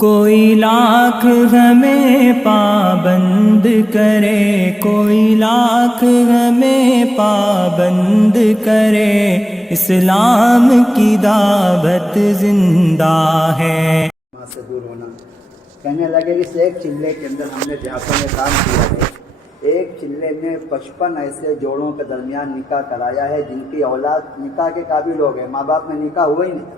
کوئی لاکھ ہمیں پابند کرے، کوئی لاکھ ہمیں پابند کرے، اسلام کی دعوت زندہ ہے۔ سے دور ہونا، کہنے لگے اس ایک چلے کے اندر ہم نے دیہاتوں میں کام کیا ہے، ایک چلے میں 55 ایسے جوڑوں کے درمیان نکاح کرایا ہے جن کی اولاد نکاح کے قابل ہو گئے، ماں باپ میں نکاح ہوا ہی نہیں،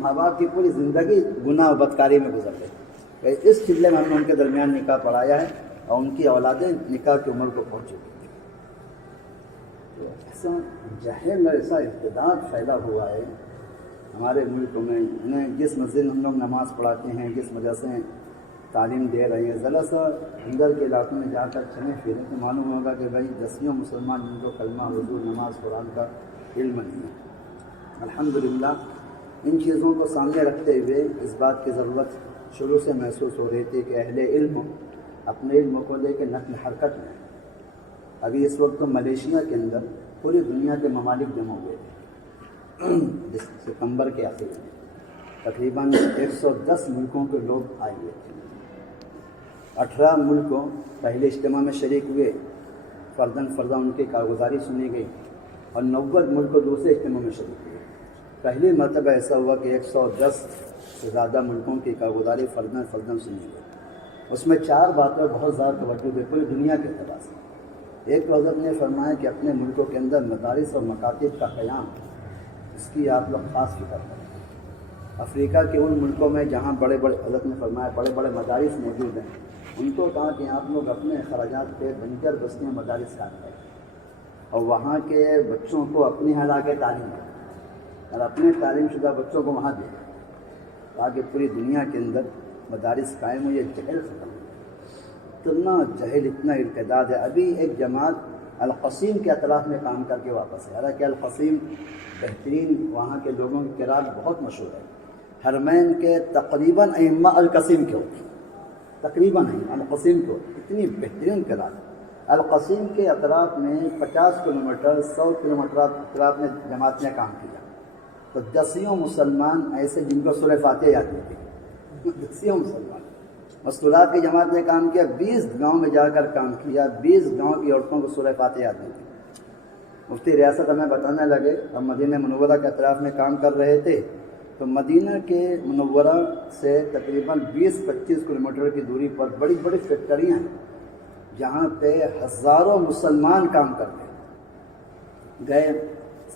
ماں باپ کی پوری زندگی گناہ و بدکاری میں گزر گئی۔ اس چلے میں ہم نے ان کے درمیان نکاح پڑھایا ہے اور ان کی اولادیں نکاح کی عمر کو پہنچ چکی ہیں۔ ایسا جہل، ایسا ارتداد پھیلا ہوا ہے ہمارے ملک میں، انہیں جس مسجد ہم لوگ نماز پڑھاتے ہیں، جس مدرسے تعلیم دے رہے ہیں، ذرا سا اندر کے علاقوں میں جا کر چلیں پھریں تو معلوم ہوگا کہ بھائی دسیوں مسلمان جن کو کلمہ، وضو، نماز، قرآن کا علم نہیں ہے۔ الحمدللہ ان چیزوں کو سامنے رکھتے ہوئے اس بات کی ضرورت شروع سے محسوس ہو رہی تھی کہ اہل علم اپنے علم کو لے کے نقل حرکت میں۔ ابھی اس وقت تو ملیشیا کے اندر پوری دنیا کے ممالک جمع ہوئے تھے ستمبر کے آخر میں، تقریباً 110 ملکوں کے لوگ آئے ہوئے تھے۔ 18 ملکوں پہلے اجتماع میں شریک ہوئے، فرداً ان کی کارگزاری سنی گئی، اور 90 ملک دوسرے اجتماع میں شریک ہوئے۔ پہلی مرتبہ ایسا ہوا کہ 110 سے زیادہ ملکوں کی کارگزاری فرداً سنی گئی۔ اس میں 4 باتیں بہت زیادہ توجہ دے پوری دنیا کے اعتبار سے۔ ایک تو حضرت نے فرمایا کہ اپنے ملکوں کے اندر مدارس اور مکاتب کا قیام، اس کی آپ لوگ خاص فکر کریں۔ افریقہ کے ان ملکوں میں جہاں حضرت نے فرمایا بڑے بڑے مدارس موجود ہیں، ان کو کہا کہ آپ لوگ اپنے اخراجات پہ بنجر بستیاں مدارس قائم کریں اور وہاں کے بچوں کو اپنی حال کے تعلیم دیں اور اپنے تعلیم شدہ بچوں کو وہاں دیں تاکہ پوری دنیا کے اندر مدارس قائم ہو، یہ جہل ختم ہو۔ اتنا جہل، اتنا ارتداد ہے۔ ابھی ایک جماعت القصیم کے اطراف میں کام کر کے واپس ہے، حالانکہ القصیم بہترین وہاں کے لوگوں کی قرات بہت مشہور ہے، حرمین کے تقریباً ائمہ القصیم کے ہوتے ہیں، تقریباً القصیم کے ہوتے ہیں، اتنی بہترین قرات۔ القصیم کے اطراف میں 50 کلومیٹر 100 کلومیٹر اطراف میں جماعت نے کام کیا، تو دسیوں مسلمان ایسے جن کو سورہ فاتحہ یاد نہیں تھی، دسیوں مسلمان مستورات کی جماعت نے کام کیا، 20 گاؤں میں جا کر کام کیا، 20 گاؤں کی عورتوں کو سورہ فاتحہ یاد نہیں تھی۔ مفتی ریاست ہمیں بتانے لگے، ہم مدینہ منورہ کے اطراف میں کام کر رہے تھے، تو مدینہ کے منورہ سے تقریباً 20-25 کلومیٹر کی دوری پر بڑی بڑی فیکٹریاں ہیں جہاں پہ ہزاروں مسلمان کام کرتے ہیں۔ گئے،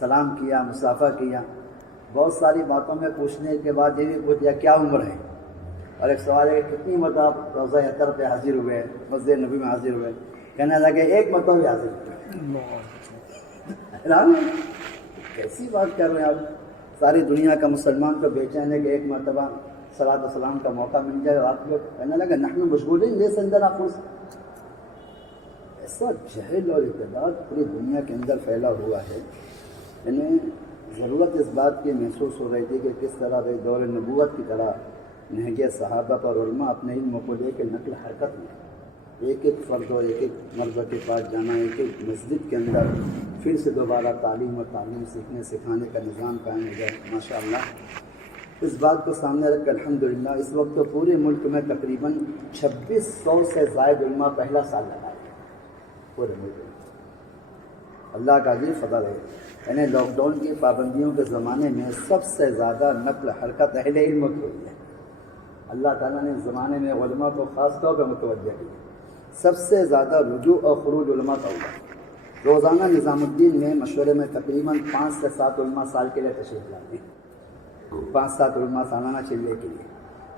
سلام کیا، مصافحہ کیا، بہت ساری باتوں میں پوچھنے کے بعد یہ بھی پوچھ لیا کیا عمر ہے، اور ایک سوال ہے کہ کتنی مرتبہ آپ روضہ اطہر پہ حاضر ہوئے، مسجد نبی میں حاضر ہوئے، کہنے لگے 1 مرتبہ بھی حاضر ہوئے۔ کیسی بات کر رہے ہیں آپ؟ ساری دنیا کا مسلمان کو بیچین ہے کہ 1 مرتبہ صلاۃ و سلام کا موقع مل جائے، اور آپ لوگ کہنے لگے نحن مشغولین لیس عندنا فرصہ۔ ایسا جہل اور ارتداد پوری دنیا کے اندر پھیلا ہوا ہے۔ انہیں ضرورت اس بات کی محسوس ہو رہی تھی کہ کس طرح دور نبوت کی طرح نہج صحابہ پر علماء اپنے علم کو لے کے نقل حرکت میں، ایک ایک فرد اور ایک ایک مرد کے پاس جانا، ایک ایک مسجد کے اندر پھر سے دوبارہ تعلیم اور تعلیم سیکھنے سکھانے کا نظام قائم ہو جائے۔ ماشاءاللہ اس بات کو سامنے رکھ کر الحمدللہ اس وقت تو پورے ملک میں تقریباً 2600 سے زائد علماء پہلا سال لگائے پورے ملک میں۔ اللہ کا عظیم فضل ہے، یعنی لاک ڈاؤن کی پابندیوں کے زمانے میں سب سے زیادہ نقل حرکت اہل علم کی ہوئی ہے۔ اللہ تعالیٰ نے اس زمانے میں علماء کو خاص طور پر متوجہ کیا، سب سے زیادہ رجوع اور خروج علماء کا ہوا۔ روزانہ نظام الدین میں مشورے میں تقریباً 5 سے 7 علماء سال کے لیے تشریف لاتے ہیں، 5-7 علماء سالانہ چلنے کے لیے۔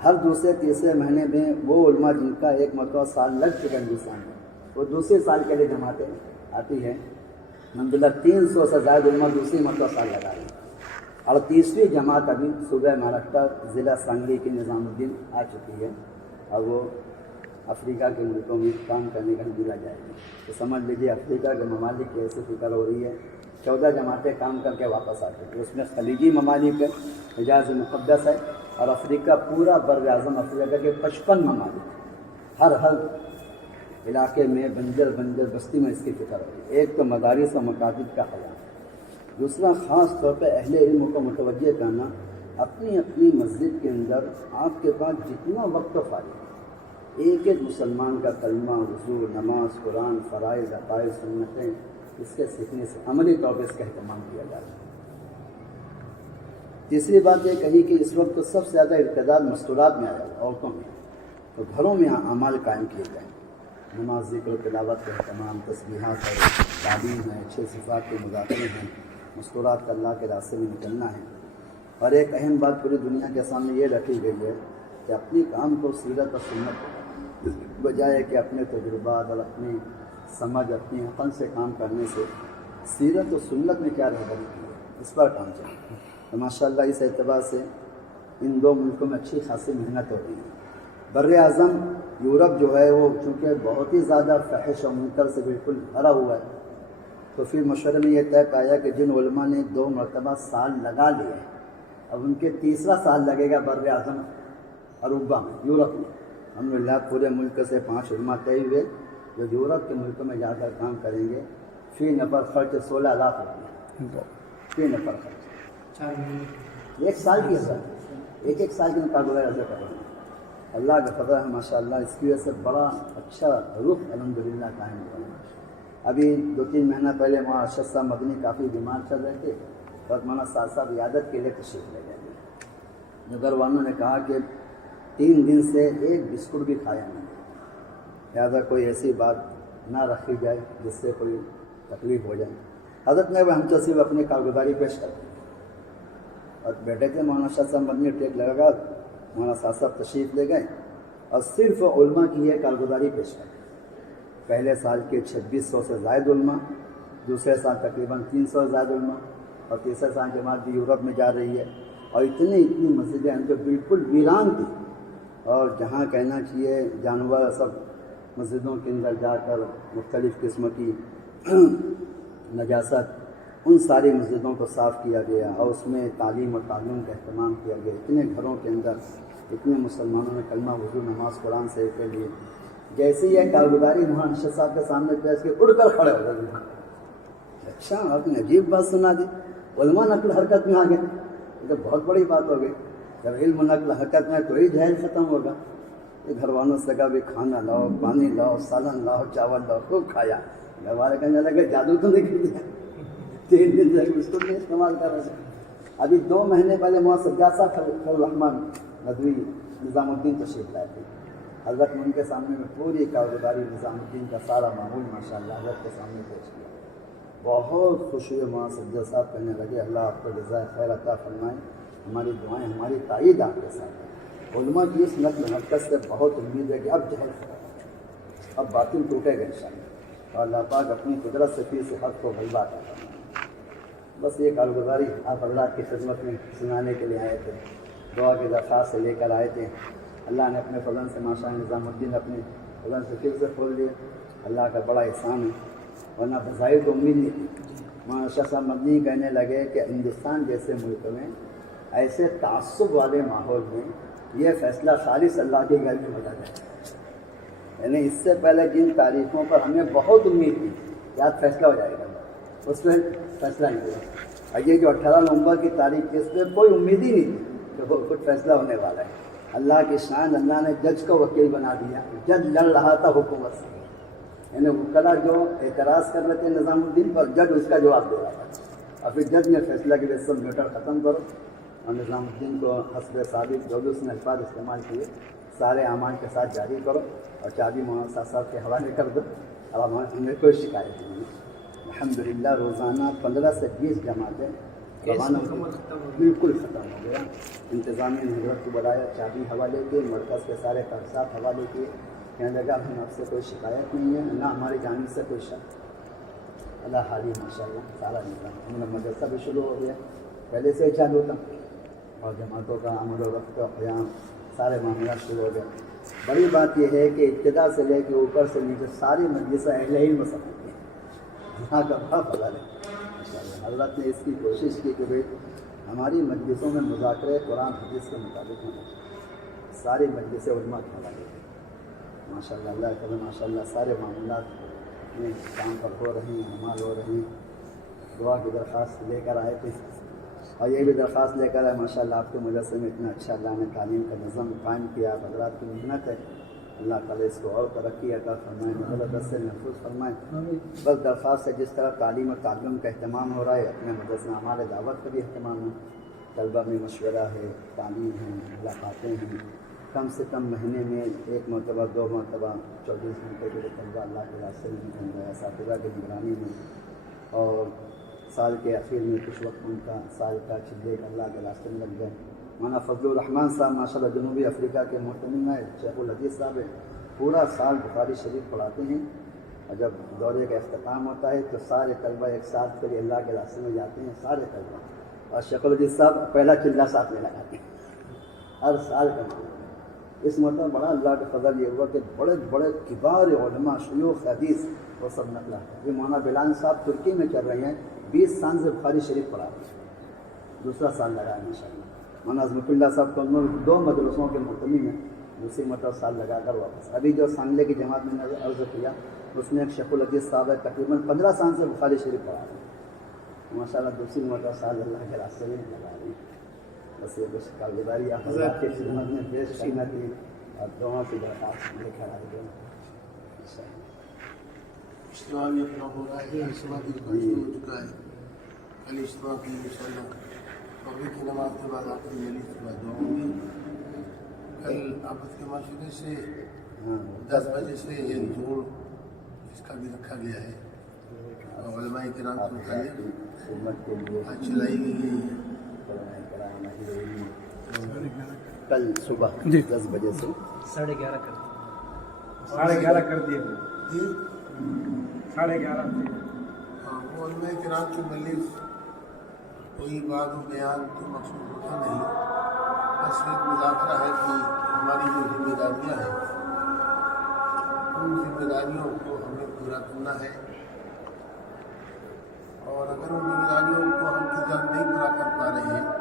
ہر دوسرے تیسرے مہینے میں وہ علماء جن کا 1 مرتبہ سال لگ چکا ہندوستان میں، وہ دوسرے سال کے لیے جماعتیں آتی ہیں۔ الحمدللہ 300 سے زائد علماء دوسری مرتبہ سال لگا رہے ہیں، اور تیسری جماعت ابھی صوبہ مہاراشٹر ضلع سانگلی کی نظام الدین آ چکی ہے، اور وہ افریقہ کے ملکوں میں کام کرنے کا دلا جائے گی۔ تو سمجھ لیجیے افریقہ کے ممالک کی ایسی فکر ہو رہی ہے، 14 جماعتیں کام کر کے واپس آ چکی، اس میں خلیجی ممالک ہے، حجاز مقدس ہے، اور افریقہ پورا بر اعظم افریقہ کے 55 ممالک، ہر علاقے میں بنجر بستی میں اس کی فکر ہو رہی ہے۔ ایک تو مدارس و مکاتب کا قیام، دوسرا خاص طور پہ اہل علم کو متوجہ کرنا اپنی اپنی مسجد کے اندر آپ کے پاس جتنا وقت فارغ ہے، ایک ایک مسلمان کا کلمہ، وضو، نماز، قرآن، فرائض، عقائد، سنتیں، اس کے سیکھنے سے عملی طور پہ اس کا اہتمام کیا جا رہا ہے۔ تیسری بات یہ کہی کہ اس وقت سب سے زیادہ ارتداد مستورات میں آیا ہے، عورتوں میں، تو گھروں میں اعمال قائم کیے جائیں، نماز، ذکر و تلاوت کا اہتمام، تسبیحات ہے، تعلیم ہے، اچھے صفات کے مذاکرے ہیں، مستورات کا اللہ کے راستے میں نکلنا ہے۔ اور ایک اہم بات پوری دنیا کے سامنے یہ رکھی گئی ہے کہ اپنی کام کو سیرت اور سنت بجائے کہ اپنے تجربات اور اپنی سمجھ، اپنی عقل سے کام کرنے سے سیرت و سنت میں کیا رہبری کی ہے، اس پر کام چاہیے۔ تو ماشاءاللہ اس اعتبار سے ان دو ملکوں میں اچھی خاصی محنت ہو رہی ہے۔ بر اعظم یورپ جو ہے وہ چونکہ بہت ہی زیادہ فحش و منکر سے بالکل بھرا ہوا ہے، تو پھر مشورے میں یہ طے پایا کہ جن علماء نے 2 مرتبہ سال لگا لیے، اب ان کے تیسرا سال لگے گا بر اعظم اروپا میں، یورپ میں۔ الحمدللہ پورے ملک سے 5 علماء طے ہوئے جو یورپ کے ملکوں میں جا کر کام کریں گے۔ فی نفر خرچ 16 لاکھ روپیہ، فی نفر خرچ، 1 سال کی اثر، ایک سال کی کاروبار اثر کر رہے ہیں۔ اللہ کا فضل ہے ماشاءاللہ، اس کی وجہ سے بڑا اچھا رخ الحمدللہ قائم ہوا ہے۔ ابھی 2-3 مہینہ پہلے وہاں ارشد صاحب مدنی کافی بیمار چل رہے تھے، اور مولانا صاحب عیادت کے لیے تشریف لے گئے۔ گھر والوں نے کہا کہ 3 دن سے ایک بسکٹ بھی کھایا نہیں، لہٰذا کوئی ایسی بات نہ رکھی جائے جس سے کوئی تکلیف ہو جائے۔ حضرت نے ہم تو صرف اپنی کارگزاری پیش کرتے ہیں، اور بیٹھے تھے مولانا شاہ صاحب مدنی ٹیک لگا، مولانا صاحب تشریف لے گئے اور صرف علماء کی یہ کارگزاری پیش کرتے۔ پہلے سال کے 2600 سے زائد علماء، دوسرے سال تقریباً 300 سے زائد علماء، اور تیسرے سال جماعت بھی یورپ میں جا رہی ہے، اور اتنی مسجدیں ہیں جو بالکل ویران تھی، اور جہاں کہنا چاہیے جانور سب مسجدوں کے اندر جا کر مختلف قسم کی نجاست، ان ساری مسجدوں کو صاف کیا گیا، اور اس میں تعلیم اور تعلیم کا اہتمام کیا گیا۔ اتنے گھروں کے اندر اتنے مسلمانوں نے کلمہ، وضو، نماز، قرآن سے کے لیے جیسے یہ کارگزاری مولانا ارشد صاحب کے سامنے پیش کے اڑ کر کھڑے ہو گئے۔ اچھا، آپ نے عجیب بات سنا دی، علماء نقل حرکت میں آ گئے، یہ تو بہت بڑی بات ہو گئی۔ جب علم نقل حرکت میں تو ہی جہل ختم ہوگا۔ یہ گھر والوں سے کہا بھی کھانا لاؤ، پانی لاؤ، سالن لاؤ، چاول لاؤ، خوب کھایا۔ گھر والے کہنے لگے جادو تو نہیں کر دیا، 3 دن تک اس کو نہیں استعمال کر رہے ہیں۔ ابھی 2 مہینے پہلے مولانا سجاد صاحب خلیل الرحمن ندوی نظام الدین تشریف لائے تھے، حضرت نے ان کے سامنے میں پوری کارگزاری نظام الدین کا سارا معمول ماشاءاللہ حضرت کے سامنے پیش کیا۔ بہت خوش ہوئے مولانا سجاد صاحب، کہنے لگے اللہ آپ کو جزائے خیر عطا فرمائے، ہماری دعائیں، ہماری تائید آپ کے ساتھ ہے۔ علماء کی اس نقل حرکت سے بہت امید ہے کہ اب جہل ختم، اب باطل ٹوٹے گا انشاءاللہ، اور اللہ پاک اپنی قدرت سے پھر سے حق کو غلبہ عطا فرمائے۔ بس یہ کارگزاری آپ حضرات کی خدمت میں سنانے کے لیے آئے تھے، دعا کی درخواست سے لے کر آئے تھے۔ اللہ نے اپنے فضل سے ماشاءاللہ نظام الدین اپنے فضل سے پھر سے کھول دیے، اللہ کا بڑا احسان ہے، ورنہ بظاہر تو امید نہیں تھی۔ مولانا شاہ صاحب مدنی کہنے لگے کہ ہندوستان جیسے ملک میں ایسے تعصب والے ماحول میں یہ فیصلہ خالص اللہ کے گھر میں ہوتا ہے، یعنی اس سے پہلے جن تاریخوں پر ہمیں بہت امید تھی کہ آج فیصلہ ہو جائے گا، اس میں فیصلہ نہیں ہوا۔ اور یہ جو 18 نومبر کی تاریخ، اس پہ کوئی امید ہی نہیں تھی کہ وہ کچھ فیصلہ ہونے والا ہے۔ اللہ کی شان، اللہ نے جج کو وکیل بنا دیا، جج لڑ رہا تھا حکومت سے، یعنی وکلا جو اعتراض کر رہے تھے نظام الدین پر، جج اس کا جواب دے رہا تھا، اور پھر جج نے فیصلہ کہ سب میٹر ختم کرو، اور نظام الدین کو حسب ثابت جو بھی اس نے الفاظ استعمال کیے سارے اعمال کے ساتھ جاری کرو، اور چابی مولانا صاحب کے حوالے کر دو، اب ہمیں کوئی شکایت نہیں ہے۔ الحمدللہ روزانہ 15 سے 20 جماعتیں روانہ بالکل ختم ہو گیا۔ انتظامیہ نے حضرت کو بلایا، چابی حوالے کیے، مرکز کے سارے کاغذات حوالے کیے، کہنے لگا ہم آپ سے کوئی شکایت نہیں ہے، نہ ہماری جانب سے کوئی شک۔ اللہ حالی ماشاءاللہ سارا نظام، ہم نے مدرسہ بھی شروع ہو گیا، پہلے سے ہی چالو تھا، اور جماعتوں کا عمل و رفت و قیام سارے معاملات شروع ہو گئے۔ بڑی بات یہ ہے کہ ابتدا سے لے کے اوپر سے نیچے ساری مجلسیں اہل علم سمجھتی ہیں، یہاں کا بڑا فضل ہے ماشاءاللہ۔ حضرت نے اس کی کوشش کی کہ بھائی ہماری مجلسوں میں مذاکرے قرآن حدیث کے مطابق ہونا چاہیے، ساری مجلسیں علماء کے حوالے ماشاءاللہ۔ اللہ کرے ماشاءاللہ سارے معاملات میں کام پر ہو رہے ہیں، عمال ہو رہے ہیں۔ دعا کی درخواست لے کر آئے تھے، اور یہ بھی درخواست لے کر ہے ماشاءاللہ آپ کے مدرسے میں اتنا اچھا اللہ نے تعلیم کا نظم قائم کیا، حضرات کی محنت ہے، اللہ تعالیٰ اس کو اور ترقی عطا فرمائے، مدرسے سے محفوظ فرمائے۔ بس درخواست ہے جس طرح تعلیم و تعلم کا اہتمام ہو رہا ہے، اپنے مدرسے میں ہمارے دعوت کا بھی اہتمام ہے، طلبہ میں مشورہ ہے، تعلیم ہے، ملاقاتیں ہیں، کم سے کم مہینے میں 1 مرتبہ 2 مرتبہ 24 گھنٹے کے لیے طلبہ اللہ کے راستے میں نکل رہے، اساتذہ کی نگرانی میں، اور سال کے اخیر میں کچھ وقت ان کا سال کا چلے اللہ کے راستے میں لگ گئے۔ مولانا فضل الرحمان صاحب ماشاءاللہ جنوبی افریقہ کے محتمم ہیں، شیخ الحدیث صاحب ہیں، پورا سال بخاری شریف پڑھاتے ہیں، اور جب دورے کا اختتام ہوتا ہے تو سارے طلبہ ایک ساتھ پھر اللہ کے راستے میں جاتے ہیں، سارے طلبہ، اور شیخ الحدیث صاحب پہلا چلہ ساتھ میں لگاتے ہیں ہر سال کا۔ اس مرتبہ بڑا اللہ کا فضل یہ ہوا کہ بڑے بڑے کبار علماء شیوخ حدیث وہ سب نقلا ہے۔ یہ مولانا بلال صاحب ترکی میں چل رہے ہیں، 20 سال سے بخاری شریف پڑھا رہے ہیں، دوسرا سال لگا ہے ماشاءاللہ۔ مولانا عظمت اللہ صاحب تو 2 مدرسوں کے محتمم ہیں، دوسری مرتبہ سال لگا کر واپس۔ ابھی جو سانگلے کی جماعت میں نے عرض کیا اس میں ایک شیخ الحدیث صاحب ہے، تقریباً 15 سال سے بخاری شریف پڑھا رہے ہیں، ماشاءاللہ دوسری مرتبہ سال اللہ کے راستے میں لگا رہے ہیں۔ بس یہ بس کارگزاری آپ حضرات کی خدمت میں پیش کرنا تھی اور دعا کی درخواست میرے خیال آئے اجتماع بھی اپنا ہو رہا ہے، اجتماع بھی ہو چکا ہے، کل اجتماع کی انشاءاللہ مغرب کی نماز کے بعد آخری مجلس کے بعد دعا ہوگی۔ کل آپس کے معاشرے سے 10 بجے سے یہ جوڑ اس کا بھی رکھا گیا ہے، علماء کرام کے متعلق خدمت کے لیے آج چلائی گئی ہے۔ کل صبح 10 بجے سے 11:30 11:30 کر دیے، جی 11:30 ہاں، وہ علماء کرام کی مجلس کوئی بات و بیان تو مقصود ہوتا نہیں، بس ایک مذاکرہ ہے کہ ہماری جو ذمہ داریاں ہیں ان ذمہ داریوں کو ہمیں پورا کرنا ہے، اور اگر ان ذمہ داریوں کو ہم انتظام نہیں پورا کر پا رہے ہیں